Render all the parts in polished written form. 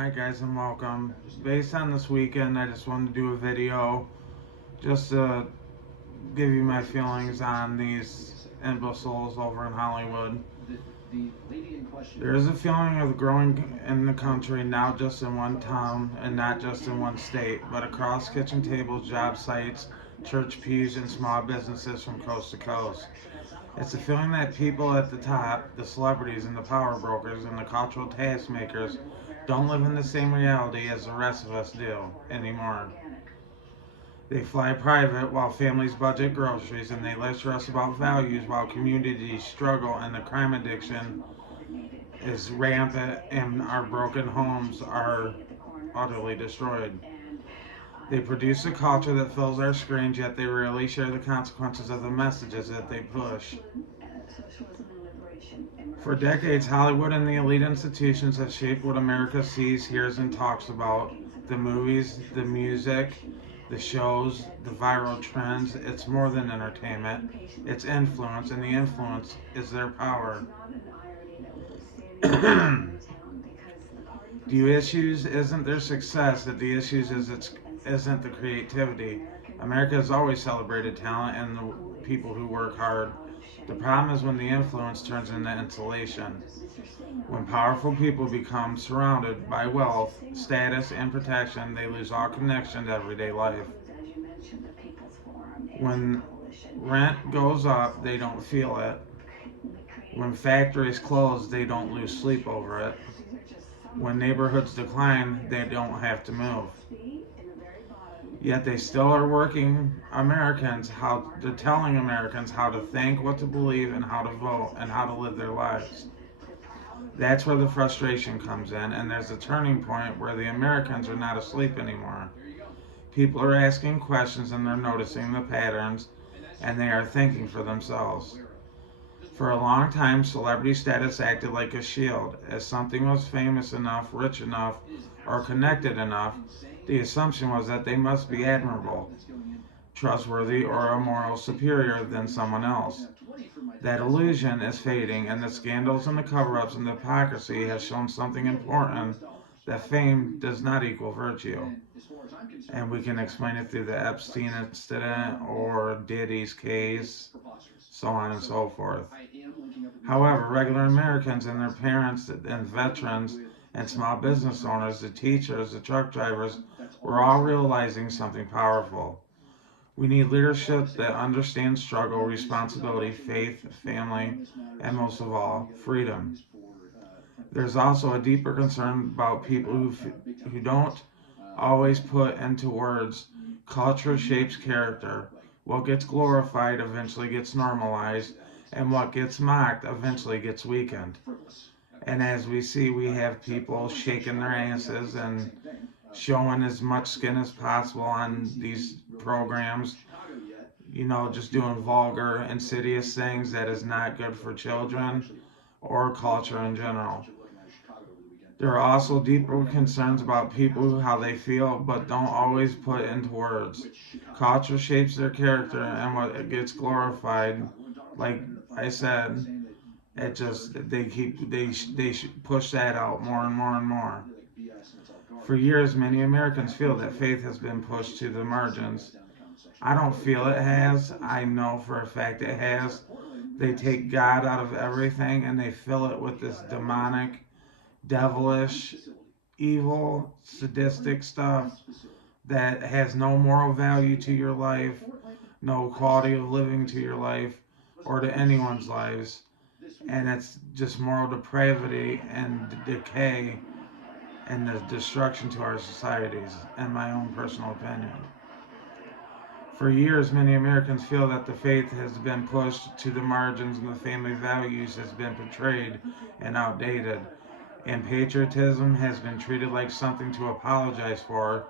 Hi guys and welcome. Based on this weekend, I just wanted to do a video just to give you my feelings on these imbeciles over in Hollywood. There is a feeling of growing in the country, not just in one town and not just in one state, but across kitchen tables, job sites, church pews, and small businesses from coast to coast. It's a feeling that people at the top, the celebrities and the power brokers and the cultural tastemakers, don't live in the same reality as the rest of us do anymore. They fly private while families budget groceries, and they lecture us about values while communities struggle and the crime addiction is rampant and our broken homes are utterly destroyed. They produce a culture that fills our screens, yet they rarely share the consequences of the messages that they push. For decades, Hollywood and the elite institutions have shaped what America sees, hears, and talks about. The movies, the music, the shows, the viral trends. It's more than entertainment, it's influence, and the influence is their power. The issues isn't their success, that the issues is it's isn't the creativity. America has always celebrated talent and the people who work hard. The problem is when the influence turns into insulation. When powerful people become surrounded by wealth, status, and protection, they lose all connection to everyday life. When rent goes up, they don't feel it. When factories close, they don't lose sleep over it. When neighborhoods decline, they don't have to move. Yet they still are working Americans how they're telling Americans how to think, what to believe, and how to vote, and how to live their lives. That's where the frustration comes in, and there's a turning point where the Americans are not asleep anymore. People are asking questions and they're noticing the patterns, and they are thinking for themselves. For a long time, celebrity status acted like a shield. As something was famous enough, rich enough, or connected enough, the assumption was that they must be admirable, trustworthy, or a moral superior than someone else. That illusion is fading, and the scandals and the cover ups and the hypocrisy has shown something important, that fame does not equal virtue. And we can explain it through the Epstein incident or Diddy's case, so on and so forth. However, regular Americans and their parents and veterans and small business owners, the teachers, the truck drivers, we're all realizing something powerful. We need leadership that understands struggle, responsibility, faith, family, and most of all, freedom. There's also a deeper concern about people who don't always put into words. Culture shapes character. What gets glorified eventually gets normalized, and what gets mocked eventually gets weakened. And as we see, we have people shaking their asses and showing as much skin as possible on these programs, just doing vulgar, insidious things that is not good for children or culture in general. There are also deeper concerns about people, how they feel, but don't always put into words. Culture shapes their character, and what gets glorified, like I said, it just they push that out more and more and more. For years, many Americans feel that faith has been pushed to the margins. I don't feel it has. I know for a fact it has. They take God out of everything and they fill it with this demonic, devilish, evil, sadistic stuff that has no moral value to your life, no quality of living to your life, or to anyone's lives. And it's just moral depravity and decay and the destruction to our societies, in my own personal opinion. For years, many Americans feel that the faith has been pushed to the margins and the family values has been portrayed and outdated, and patriotism has been treated like something to apologize for.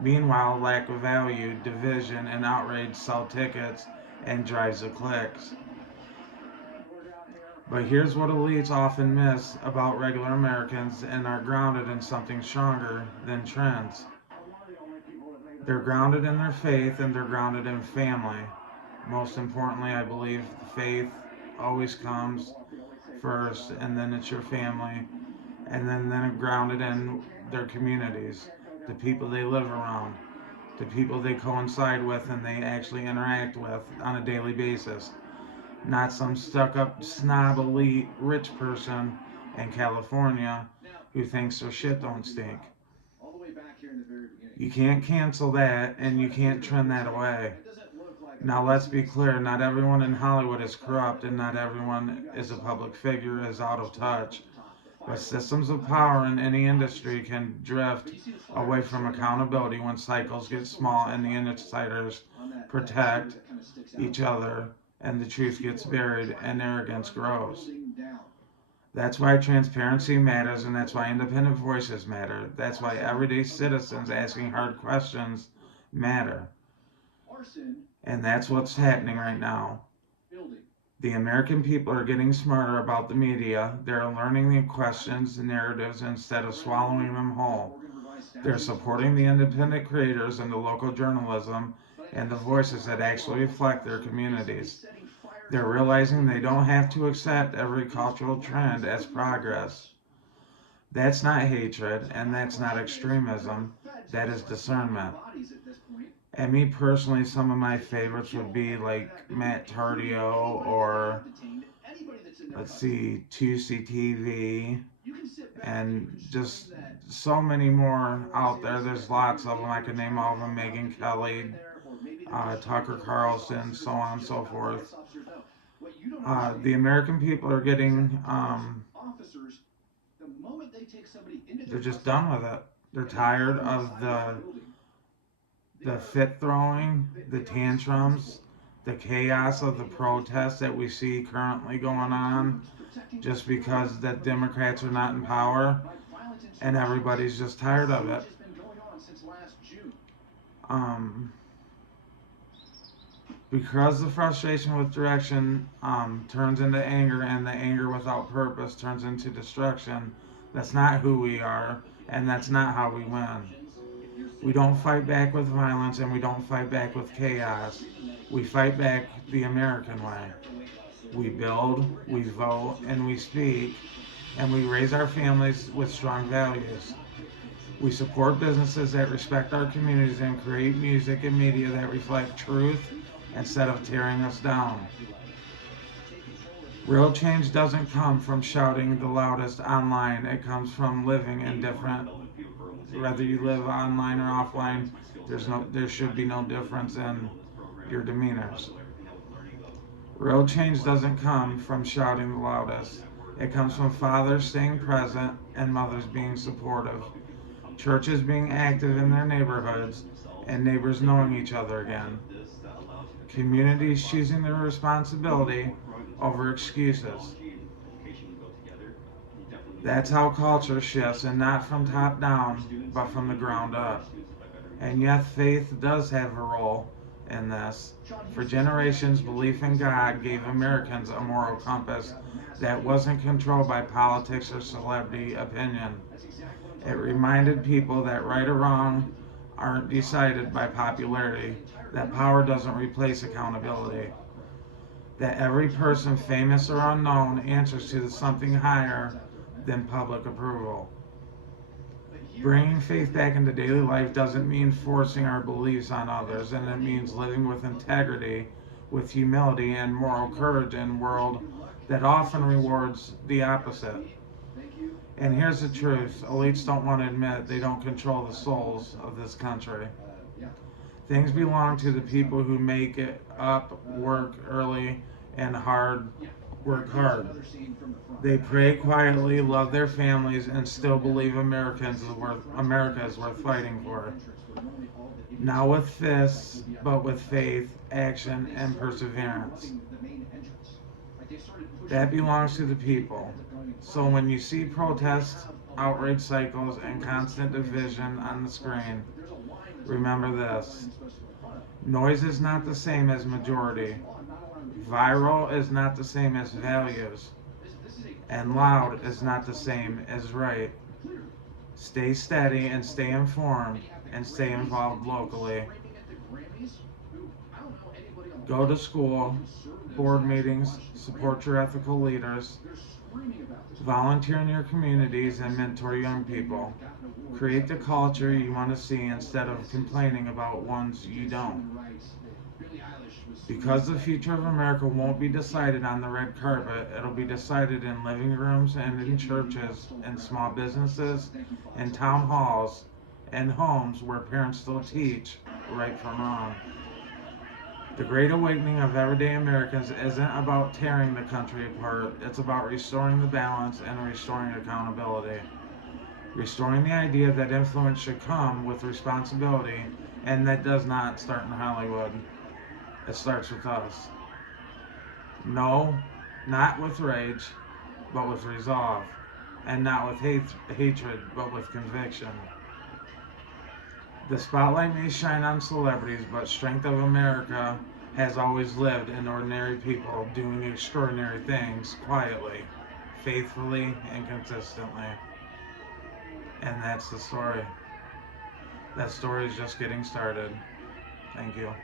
Meanwhile, lack of value, division, and outrage sell tickets and drives the clicks. But here's what elites often miss about regular Americans and are grounded in something stronger than trends. They're grounded in their faith and they're grounded in family. Most importantly, I believe faith always comes first, and then it's your family. and then grounded in their communities, the people they live around, the people they coincide with and they actually interact with on a daily basis. Not some stuck up snob elite rich person in California who thinks their shit don't stink. You can't cancel that and you can't trend that away. Now let's be clear, not everyone in Hollywood is corrupt and not everyone is a public figure is out of touch. But systems of power in any industry can drift away from accountability when cycles get small and the insiders protect each other and the truth gets buried and arrogance grows. That's why transparency matters and that's why independent voices matter. That's why everyday citizens asking hard questions matter. And that's what's happening right now. The American people are getting smarter about the media. They're learning the questions, the narratives, instead of swallowing them whole. They're supporting the independent creators and the local journalism and the voices that actually reflect their communities. They're realizing they don't have to accept every cultural trend as progress. That's not hatred, and that's not extremism. That is discernment. And me personally, some of my favorites would be like Matt Tardio or let's see, 2CTV, and just so many more out there. There's lots of them. I could name all of them. Megan Kelly, Tucker Carlson, so on and so forth. The American people are getting, they're just done with it. They're tired of the fit throwing, the tantrums, the chaos of the protests that we see currently going on just because that Democrats are not in power and everybody's just tired of it. Um, because the frustration with direction turns into anger and the anger without purpose turns into destruction, that's not who we are and that's not how we win. We don't fight back with violence and we don't fight back with chaos. We fight back the American way. We build, we vote, and we speak, and we raise our families with strong values. We support businesses that respect our communities and create music and media that reflect truth instead of tearing us down. Real change doesn't come from shouting the loudest online, it comes from living in different, whether you live online or offline, there should be no difference in your demeanors. Real change doesn't come from shouting the loudest. It comes from fathers staying present and mothers being supportive, churches being active in their neighborhoods, and neighbors knowing each other again. Communities choosing their responsibility over excuses. That's how culture shifts, and not from top down, but from the ground up. And yet, faith does have a role in this. For generations, belief in God gave Americans a moral compass that wasn't controlled by politics or celebrity opinion. It reminded people that right or wrong aren't decided by popularity, that power doesn't replace accountability, that every person, famous or unknown, answers to something higher than public approval. Bringing faith back into daily life doesn't mean forcing our beliefs on others, and it means living with integrity, with humility, and moral courage in a world that often rewards the opposite. And here's the truth, elites don't want to admit they don't control the souls of this country. Things belong to the people who make it up, work early, and work hard. They pray quietly, love their families, and still believe America is worth fighting for. Not with fists, but with faith, action, and perseverance. That belongs to the people. So when you see protests, outrage cycles, and constant division on the screen, remember this. Noise is not the same as majority. Viral is not the same as values. And loud is not the same as right. Stay steady and stay informed and stay involved locally. Go to school, board meetings, support your ethical leaders. Volunteer in your communities and mentor young people. Create the culture you want to see instead of complaining about ones you don't. Because the future of America won't be decided on the red carpet, it'll be decided in living rooms and in churches and small businesses and town halls and homes where parents still teach right from wrong. The great awakening of everyday Americans isn't about tearing the country apart, it's about restoring the balance and restoring accountability. Restoring the idea that influence should come with responsibility, and that does not start in Hollywood. It starts with us. No, not with rage, but with resolve. And not with hatred, but with conviction. The spotlight may shine on celebrities, but strength of America has always lived in ordinary people doing extraordinary things quietly, faithfully, and consistently. And that's the story. That story is just getting started. Thank you.